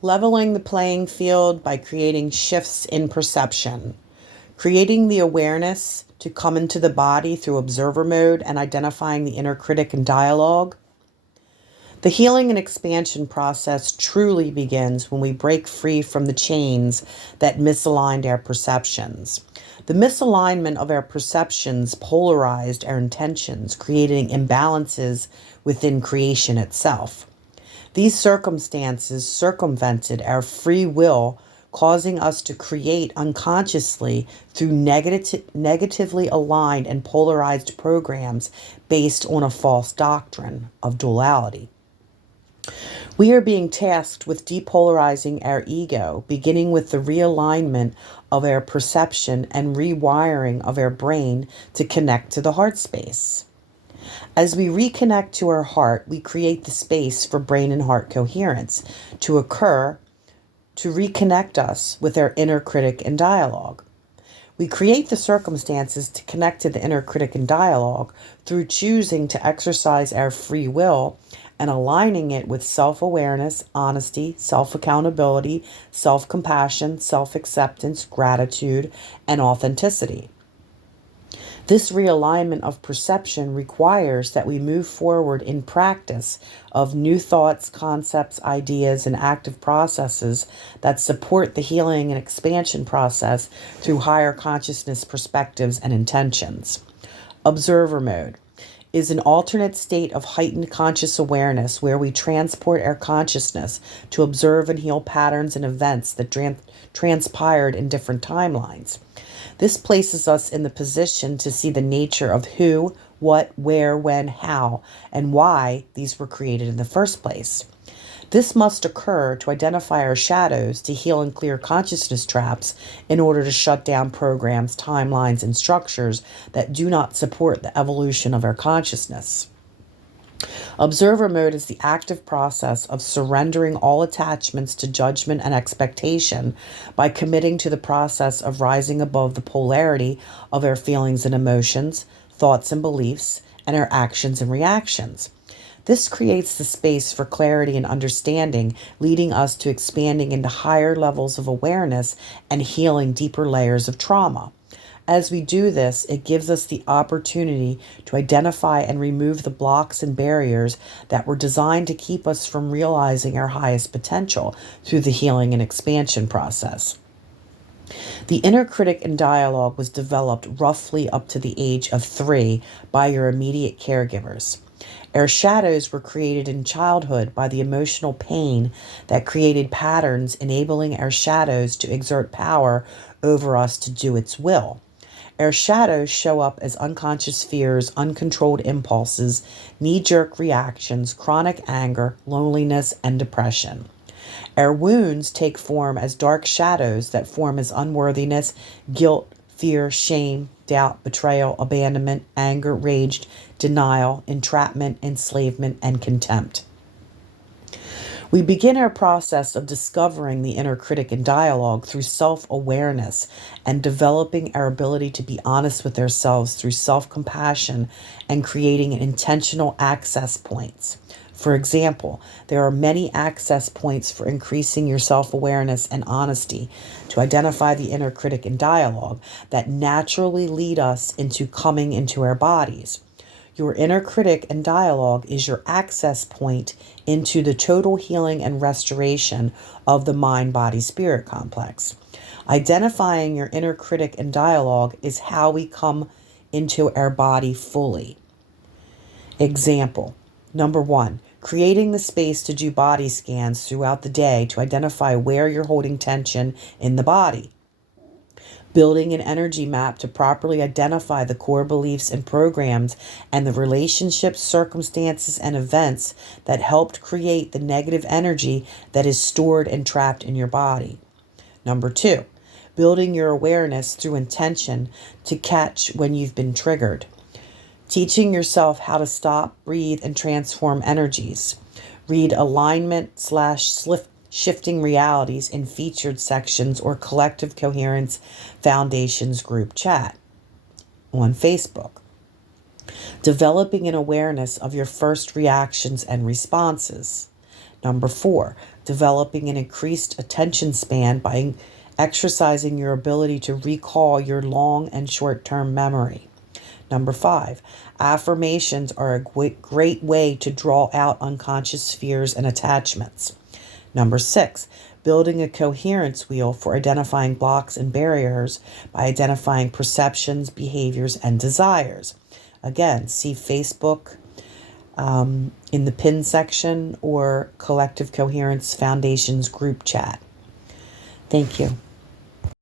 Leveling the playing field by creating shifts in perception. Creating the awareness to come into the body through observer mode and identifying the inner critic and dialogue. The healing and expansion process truly begins when we break free from the chains that misaligned our perceptions. The misalignment of our perceptions polarized our intentions, creating imbalances within creation itself. These circumstances circumvented our free will, causing us to create unconsciously through negatively aligned and polarized programs based on a false doctrine of duality. We are being tasked with depolarizing our ego, beginning with the realignment of our perception and rewiring of our brain to connect to the heart space. As we reconnect to our heart, we create the space for brain and heart coherence to occur to reconnect us with our inner critic and dialogue. We create the circumstances to connect to the inner critic and dialogue through choosing to exercise our free will and aligning it with self-awareness, honesty, self-accountability, self-compassion, self-acceptance, gratitude, and authenticity. This realignment of perception requires that we move forward in practice of new thoughts, concepts, ideas, and active processes that support the healing and expansion process through higher consciousness perspectives and intentions. Observer mode is an alternate state of heightened conscious awareness where we transport our consciousness to observe and heal patterns and events that transpired in different timelines. This places us in the position to see the nature of who, what, where, when, how, and why these were created in the first place. This must occur to identify our shadows, to heal and clear consciousness traps in order to shut down programs, timelines, and structures that do not support the evolution of our consciousness. Observer mode is the active process of surrendering all attachments to judgment and expectation by committing to the process of rising above the polarity of our feelings and emotions, thoughts and beliefs, and our actions and reactions. This creates the space for clarity and understanding, leading us to expanding into higher levels of awareness and healing deeper layers of trauma. As we do this, it gives us the opportunity to identify and remove the blocks and barriers that were designed to keep us from realizing our highest potential through the healing and expansion process. The inner critic and dialogue was developed roughly up to the age of 3 by your immediate caregivers. Our shadows were created in childhood by the emotional pain that created patterns, enabling our shadows to exert power over us to do its will. Our shadows show up as unconscious fears, uncontrolled impulses, knee-jerk reactions, chronic anger, loneliness, and depression. Our wounds take form as dark shadows that form as unworthiness, guilt, fear, shame, doubt, betrayal, abandonment, anger, rage, denial, entrapment, enslavement, and contempt. We begin our process of discovering the inner critic and dialogue through self-awareness and developing our ability to be honest with ourselves through self-compassion and creating intentional access points. For example, there are many access points for increasing your self-awareness and honesty to identify the inner critic and dialogue that naturally lead us into coming into our bodies. Your inner critic and dialogue is your access point into the total healing and restoration of the mind-body-spirit complex. Identifying your inner critic and dialogue is how we come into our body fully. Example, number 1, creating the space to do body scans throughout the day to identify where you're holding tension in the body. Building an energy map to properly identify the core beliefs and programs and the relationships, circumstances, and events that helped create the negative energy that is stored and trapped in your body. Number 2, building your awareness through intention to catch when you've been triggered. Teaching yourself how to stop, breathe, and transform energies. Read Alignment/Shifting Realities in featured sections or Collective Coherence Foundation's group chat on Facebook. Developing an awareness of your first reactions and responses. Number 4, developing an increased attention span by exercising your ability to recall your long and short term memory. Number 5, affirmations are a great way to draw out unconscious fears and attachments. Number 6, building a coherence wheel for identifying blocks and barriers by identifying perceptions, behaviors, and desires. Again, see Facebook in the pin section or Collective Coherence Foundation's group chat. Thank you.